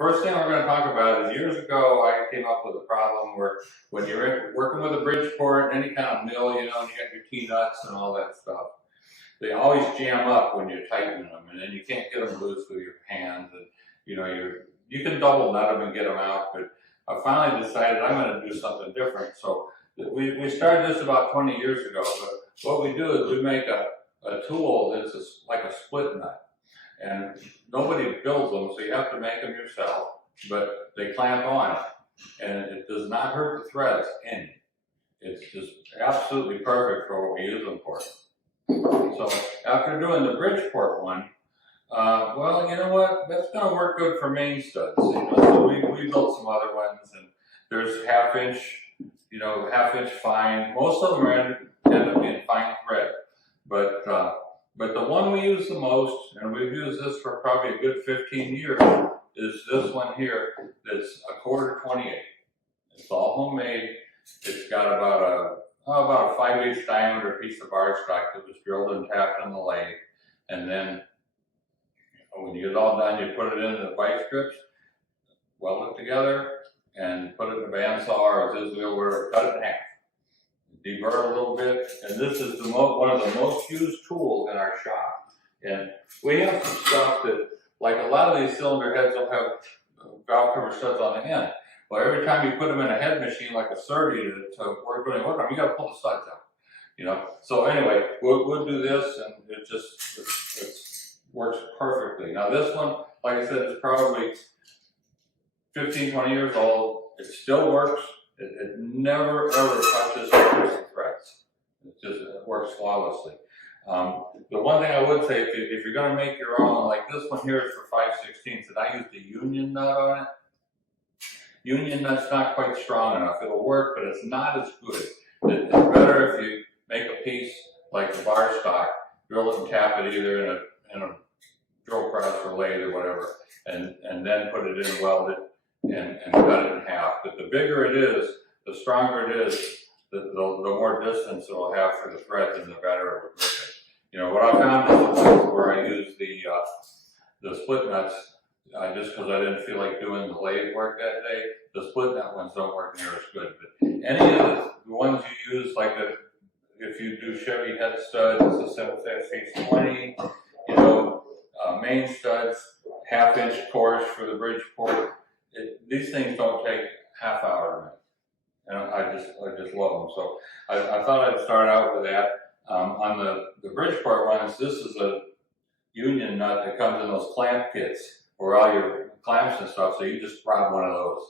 first thing we're going to talk about is years ago I came up with a problem where when you're working with a Bridgeport, any kind of mill, you know, and you got your T-nuts and all that stuff, they always jam up when you're tightening them, and then you can't get them loose with your hands. And you know, you can double nut them and get them out, but I finally decided I'm going to do something different. So we started this about 20 years ago, but what we do is we make a tool that's like a split nut. And nobody builds them, so you have to make them yourself, but they clamp on, and it does not hurt the threads any. It's just absolutely perfect for what we use them for. So after doing the Bridgeport one, well, you know what? That's going to work good for main studs. You know? So we built some other ones, and there's half-inch, you know, half-inch fine. Most of them end up being fine thread, but the one we use the most, and we've used this for probably a good 15 years, is this one here that's a 1/4-28. It's all homemade. It's got about a 5/8 diameter piece of bar stock that was drilled and tapped on the lathe. And then when you get it all done, you put it in the vise strips, weld it together, and put it in a bandsaw or a scissor wheel where cut it in half. Deburr a little bit, and this is one of the most used tools in our shop. And we have some stuff that, like a lot of these cylinder heads will have valve cover studs on the end. Well, every time you put them in a head machine like a 30 to work with them, you got to pull the studs out. You know. So anyway, we'll do this, and it works perfectly. Now this one, like I said, is probably 15, 20 years old. It still works. It never ever touches the threads. It works flawlessly. The one thing I would say, if you're going to make your own, like this one here is for 5/16, and I used the union nut on it. Union nut's not quite strong enough. It'll work, but it's not as good. It's better if you make a piece like the bar stock, drill it and tap it either in a drill press or lathe or whatever, and then put it in, weld it, and cut it in half. But the bigger it is, the stronger it is, the more distance it will have for the threads, and the better it will grip it. You know, what I found is the ones where I use the split nuts, just because I didn't feel like doing the lathe work that day, the split nut ones don't work near as good. But any of the ones you use, like if you do Chevy head studs, the 7/20, you know, main studs, half-inch course for the Bridgeport, these things don't take half hour to make. And I just love them. So I thought I'd start out with that. On the Bridgeport ones, this is a union nut that comes in those clamp kits for all your clamps and stuff. So you just grab one of those.